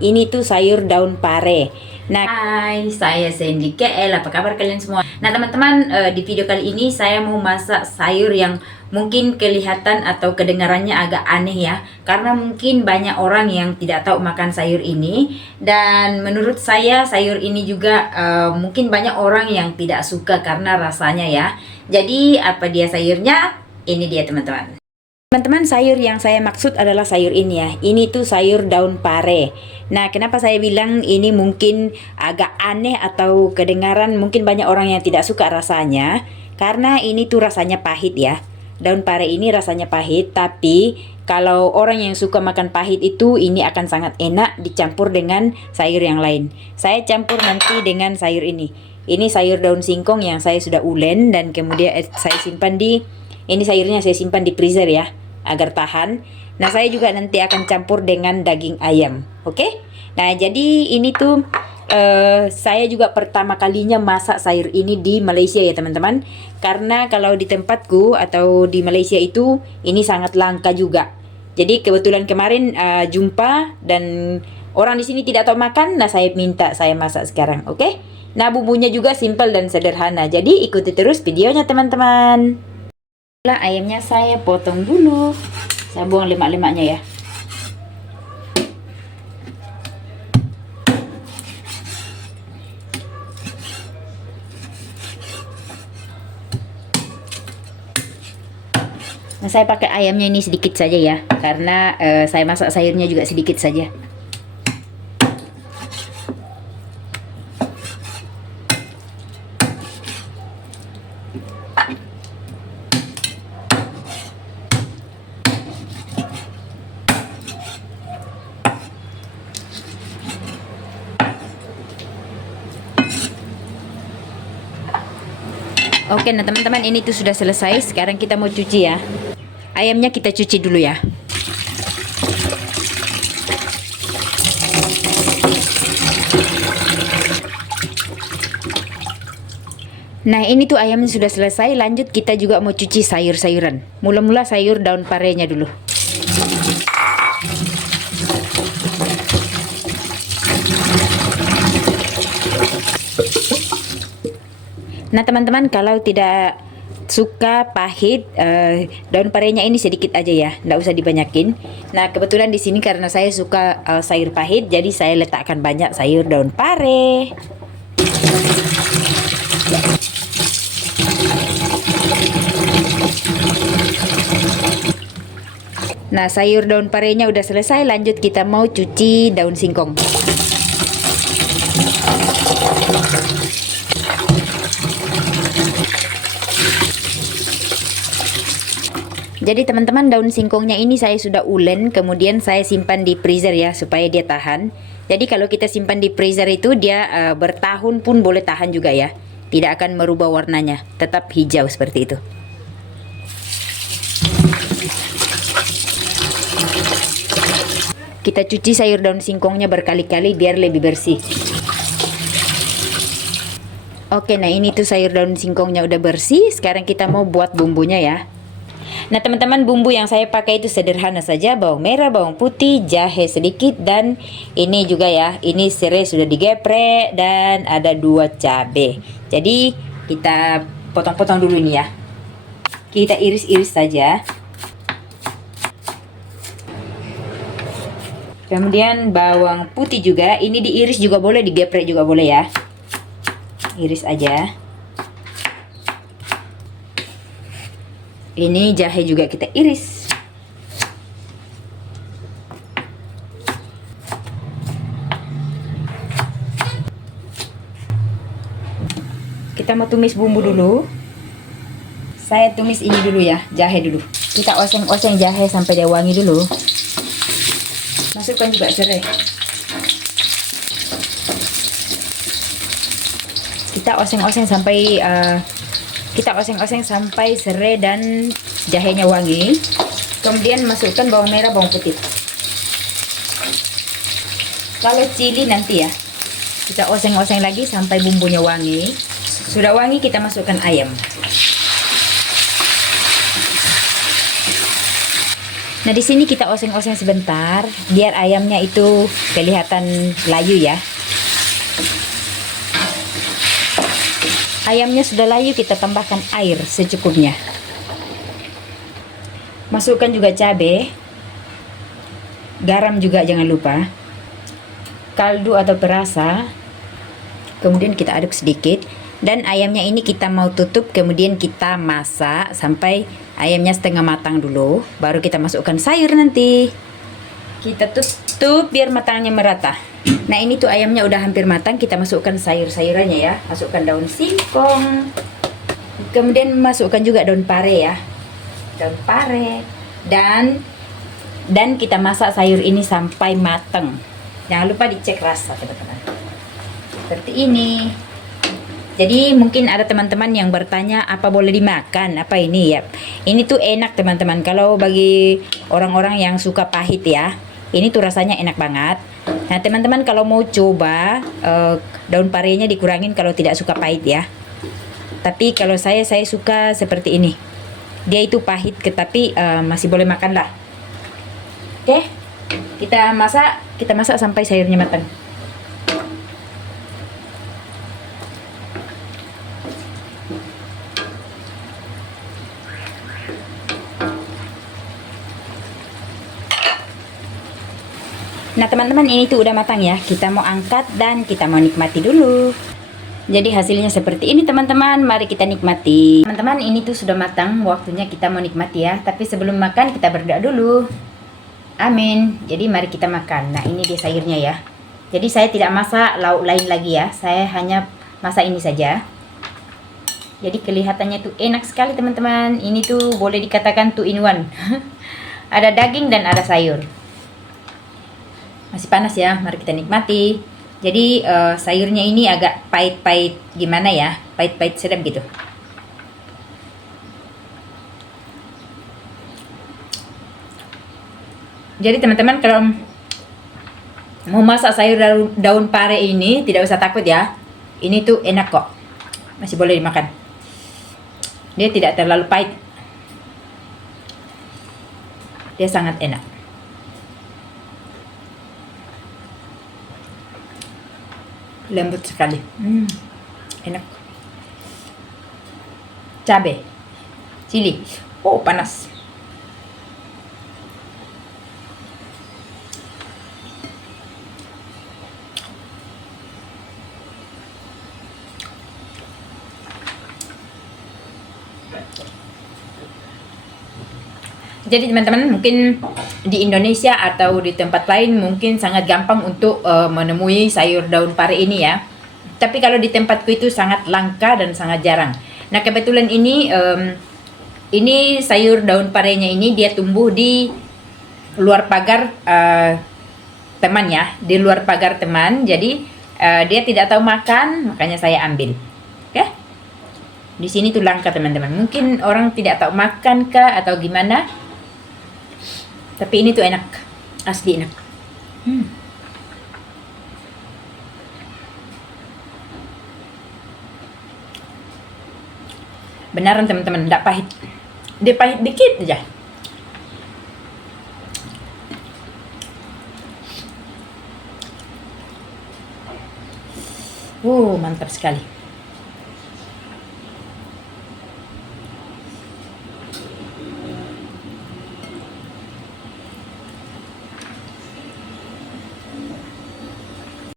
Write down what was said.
Ini tuh sayur daun pare. Nah, hai, saya Sandy KL. Apa kabar kalian semua? Nah, teman-teman, di video kali ini saya mau masak sayur yang mungkin kelihatan atau kedengarannya agak aneh ya. Karena mungkin banyak orang yang tidak tahu makan sayur ini. Dan menurut saya sayur ini juga mungkin banyak orang yang tidak suka karena rasanya ya. Jadi, apa dia sayurnya? Ini dia teman-teman. Teman-teman, sayur yang saya maksud adalah sayur ini ya. Ini tuh sayur daun pare. Nah, kenapa saya bilang ini mungkin agak aneh atau kedengaran mungkin banyak orang yang tidak suka rasanya? Karena ini tuh rasanya pahit ya. Daun pare ini rasanya pahit, tapi kalau orang yang suka makan pahit itu ini akan sangat enak dicampur dengan sayur yang lain. Saya campur nanti dengan sayur ini. Ini sayur daun singkong yang saya sudah ulen dan kemudian saya simpan ini sayurnya saya simpan di freezer ya, agar tahan. Nah, saya juga nanti akan campur dengan daging ayam. Oke? Nah, jadi ini tuh saya juga pertama kalinya masak sayur ini di Malaysia ya teman-teman. Karena kalau di tempatku atau di Malaysia itu ini sangat langka juga. Jadi kebetulan kemarin jumpa dan orang di sini tidak tahu makan. Nah, saya minta saya masak sekarang. Oke? Nah, bumbunya juga simple dan sederhana. Jadi ikuti terus videonya teman-teman. Ayamnya saya potong dulu, saya buang lemak-lemaknya ya. Nah, saya pakai ayamnya ini sedikit saja ya, karena saya masak sayurnya juga sedikit saja. Oke, nah teman-teman, ini tuh sudah selesai. Sekarang kita mau cuci ya. Ayamnya kita cuci dulu ya. Nah, ini tuh ayamnya sudah selesai. Lanjut kita juga mau cuci sayur-sayuran. Mula-mula sayur daun parenya dulu. Nah teman-teman, kalau tidak suka pahit, daun parenya ini sedikit aja ya, nggak usah dibanyakin. Nah kebetulan di sini karena saya suka sayur pahit, jadi saya letakkan banyak sayur daun pare. Nah, sayur daun parenya udah selesai, lanjut kita mau cuci daun singkong. Jadi teman-teman, daun singkongnya ini saya sudah ulen, kemudian saya simpan di freezer ya, supaya dia tahan. Jadi kalau kita simpan di freezer itu dia bertahun pun boleh tahan juga ya. Tidak akan merubah warnanya, tetap hijau seperti itu. Kita cuci sayur daun singkongnya berkali-kali biar lebih bersih. Oke, nah ini tuh sayur daun singkongnya udah bersih. Sekarang kita mau buat bumbunya ya. Nah teman-teman, bumbu yang saya pakai itu sederhana saja. Bawang merah, bawang putih, jahe sedikit, dan ini juga ya, ini serai sudah digeprek, dan ada 2 cabai. Jadi kita potong-potong dulu ini ya. Kita iris-iris saja. Kemudian bawang putih juga, ini diiris juga boleh, digeprek juga boleh ya. Iris aja. Ini jahe juga kita iris. Kita mau tumis bumbu dulu. Saya tumis ini dulu ya, jahe dulu. Kita oseng-oseng jahe sampai dia wangi dulu. Masukkan juga serai. Kita oseng-oseng sampai serai dan jahenya wangi. Kemudian masukkan bawang merah, bawang putih. Kalau cili nanti ya, kita oseng-oseng lagi sampai bumbunya wangi. Sudah wangi, kita masukkan ayam. Nah, di sini kita oseng-oseng sebentar biar ayamnya itu kelihatan layu ya. Ayamnya sudah layu, kita tambahkan air secukupnya. Masukkan juga cabai, garam juga jangan lupa, kaldu atau perasa. Kemudian kita aduk sedikit. Dan ayamnya ini kita mau tutup, kemudian kita masak sampai ayamnya setengah matang dulu. Baru kita masukkan sayur nanti. Kita tutup biar matangnya merata. Nah, ini tuh ayamnya udah hampir matang. Kita masukkan sayur-sayurannya ya. Masukkan daun singkong. Kemudian masukkan juga daun pare ya. Daun pare. Dan kita masak sayur ini sampai matang. Jangan lupa dicek rasa teman-teman. Seperti ini. Jadi mungkin ada teman-teman yang bertanya apa boleh dimakan, apa ini ya. Ini tuh enak teman-teman. Kalau bagi orang-orang yang suka pahit ya, ini tuh rasanya enak banget. Nah teman-teman kalau mau coba daun parenya dikurangin kalau tidak suka pahit ya. Tapi kalau saya suka seperti ini. Dia itu pahit tapi masih boleh makan lah. Oke, kita masak sampai sayurnya matang. Nah teman-teman, ini tuh udah matang ya. Kita mau angkat dan kita mau nikmati dulu. Jadi hasilnya seperti ini teman-teman. Mari kita nikmati. Teman-teman, ini tuh sudah matang. Waktunya kita mau nikmati ya. Tapi sebelum makan kita berdoa dulu. Amin. Jadi mari kita makan. Nah ini dia sayurnya ya. Jadi saya tidak masak lauk lain lagi ya. Saya hanya masak ini saja. Jadi kelihatannya tuh enak sekali teman-teman. Ini tuh boleh dikatakan 2 in 1. Ada daging dan ada sayur. Masih panas ya, mari kita nikmati. Jadi sayurnya ini agak pahit-pahit gimana ya, pahit-pahit sedap gitu. Jadi teman-teman kalau mau masak sayur daun pare ini tidak usah takut ya. Ini tuh enak kok, masih boleh dimakan. Dia tidak terlalu pahit. Dia sangat enak. Lembut sekali. Enak. Cabai, cili. Oh, panas. Jadi teman-teman mungkin di Indonesia atau di tempat lain mungkin sangat gampang untuk menemui sayur daun pare ini ya. Tapi kalau di tempatku itu sangat langka dan sangat jarang. Nah kebetulan ini sayur daun parenya ini dia tumbuh di luar pagar teman ya, di luar pagar teman. Jadi dia tidak tahu makan, makanya saya ambil. Oke? Di sini tuh langka teman-teman. Mungkin orang tidak tahu makan kah atau gimana? Tapi ini tuh enak, asli enak. Beneran teman-teman, tidak pahit. Dia pahit dikit aja. Mantap sekali.